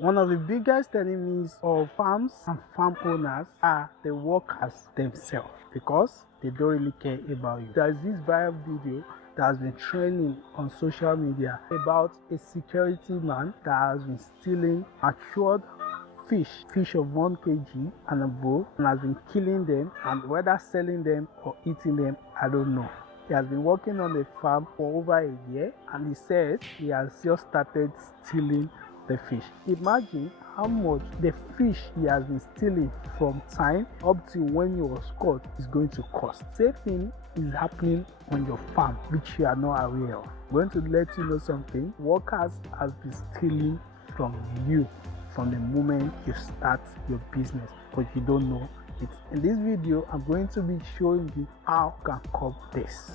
One of the biggest enemies of farms and farm owners are the workers themselves, because they don't really care about you. There's this viral video that has been trending on social media about a security man that has been stealing matured fish of 1 kg and above, and has been killing them, and whether selling them or eating them, I don't know. He has been working on the farm for over a year, and he says he has just started stealing the fish. Imagine how much the fish he has been stealing from time up to when he was caught is going to cost. Same thing is happening on your farm, which you are not aware of. I'm going to let you know something. Workers has been stealing from you from the moment you start your business, but you don't know it. In this video, I'm going to be showing you how you can cop this.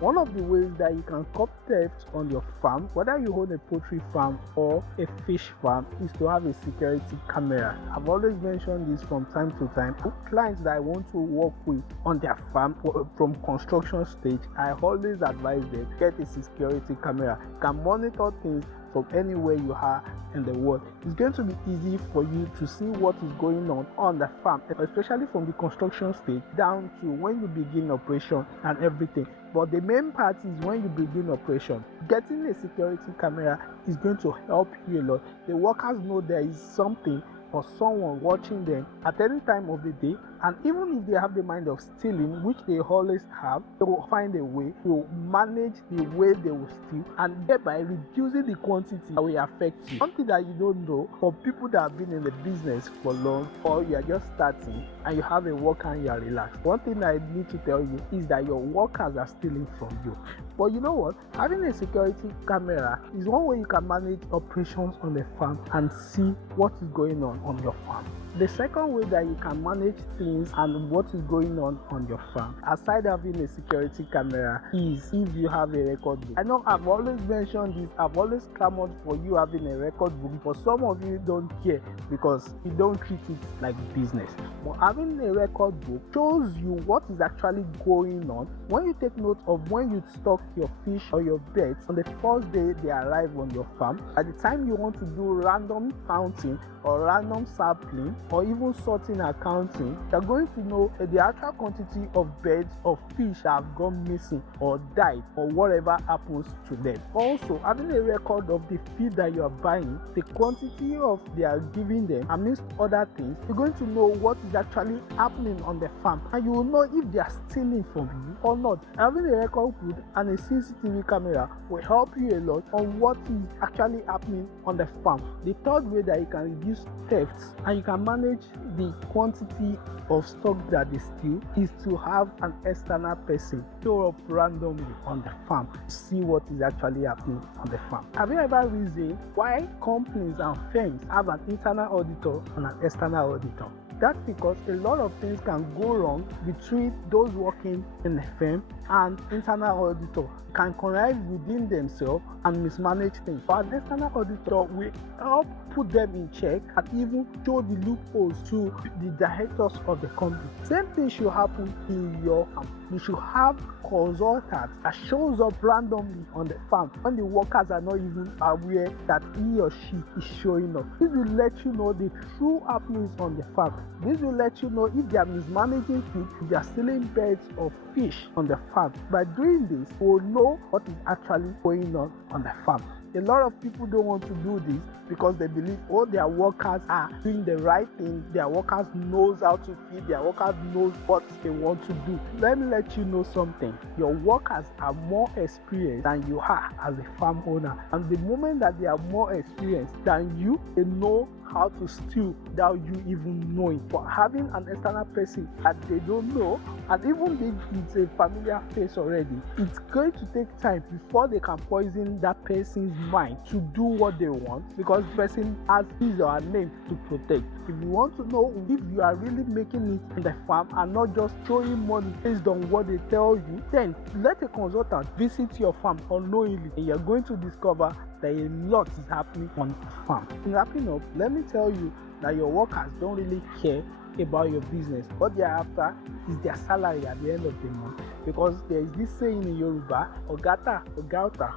One of the ways that you can cop theft on your farm, whether you own a poultry farm or a fish farm, is to have a security camera. I've always mentioned this from time to time. Clients that I want to work with on their farm from construction stage, I always advise them get a security camera. You can monitor things from anywhere you are in the world. It's going to be easy for you to see what is going on the farm, especially from the construction stage down to when you begin operation and everything. But the main part is when you begin operation. Getting a security camera is going to help you a lot. The workers know there is something or someone watching them at any time of the day, and even if they have the mind of stealing, which they always have, they will find a way to manage the way they will steal, and thereby reducing the quantity that will affect you. Something that you don't know, for people that have been in the business for long, or you are just starting and you have a worker and you are relaxed, one thing I need to tell you is that your workers are stealing from you. But you know what? Having a security camera is one way you can manage operations on the farm and see what is going on your farm. The second way that you can manage things and what is going on your farm, aside having a security camera, is if you have a record book. I know I've always mentioned this, I've always clamored for you having a record book, but some of you don't care because you don't treat it like business. But having a record book shows you what is actually going on. When you take note of when you stock your fish or your birds on the first day they arrive on your farm, at the time you want to do random counting or random sampling or even sorting accounting, you're going to know the actual quantity of birds or fish that have gone missing or died or whatever happens to them. Also, having a record of the feed that you are buying, the quantity of they are giving them, amidst other things, you're going to know what is actually happening on the farm, and you will know if they are stealing from you or not. Having a record book and a CCTV camera will help you a lot on what is actually happening on the farm. The third way that you can reduce thefts and you can manage the quantity of stock that they steal is to have an external person show up randomly on the farm to see what is actually happening on the farm. Have you ever reasoned why companies and firms have an internal auditor and an external auditor? That's because a lot of things can go wrong between those working in the firm and internal auditor can connive within themselves and mismanage things. But an external auditor will help put them in check and even show the loopholes to the directors of the company. Same thing should happen in your farm. You should have consultant that shows up randomly on the farm when the workers are not even aware that he or she is showing up. This will let you know the true happenings on the farm. This will let you know if they are mismanaging feed, if they are stealing birds or fish on the farm. By doing this, we will know what is actually going on the farm. A lot of people don't want to do this because they believe all their workers are doing the right thing. Their workers knows how to feed. Their workers knows what they want to do. Let me let you know something. Your workers are more experienced than you are as a farm owner. And the moment that they are more experienced than you, they know how to steal without you even knowing. But having an external person that they don't know, and even if it's a familiar face already, it's going to take time before they can poison that person's mind to do what they want, because the person has his or her name to protect. If you want to know if you are really making it in the farm and not just throwing money based on what they tell you, then let a consultant visit your farm unknowingly, and you're going to discover that a lot is happening on the farm. In wrapping up, let me tell you that your workers don't really care about your business. What they are after is their salary at the end of the month, because there is this saying in Yoruba, Ogata, Ogauta,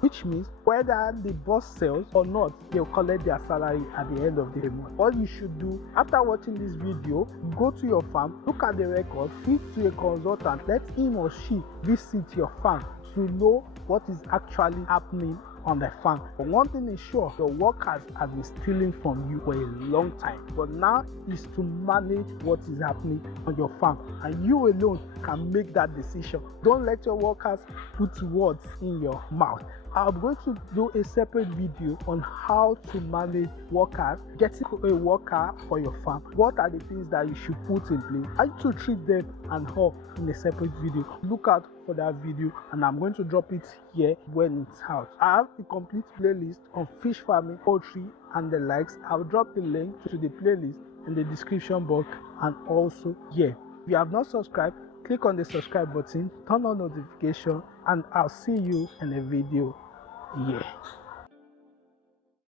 which means whether the boss sells or not, they'll collect their salary at the end of the month. What you should do after watching this video, go to your farm, look at the record, speak to a consultant, let him or she visit your farm to know what is actually happening on the farm. But one thing is sure, your workers have been stealing from you for a long time. But now is to manage what is happening on your farm, and you alone can make that decision. Don't let your workers put words in your mouth. I'm going to do a separate video on how to manage workers, getting a worker for your farm. What are the things that you should put in place, how to treat them and all in a separate video. Look out for that video, and I'm going to drop it here when it's out. I have a complete playlist on fish farming, poultry and the likes. I'll drop the link to the playlist in the description box and also here. If you have not subscribed, click on the subscribe button, turn on notification, and I'll see you in a video here.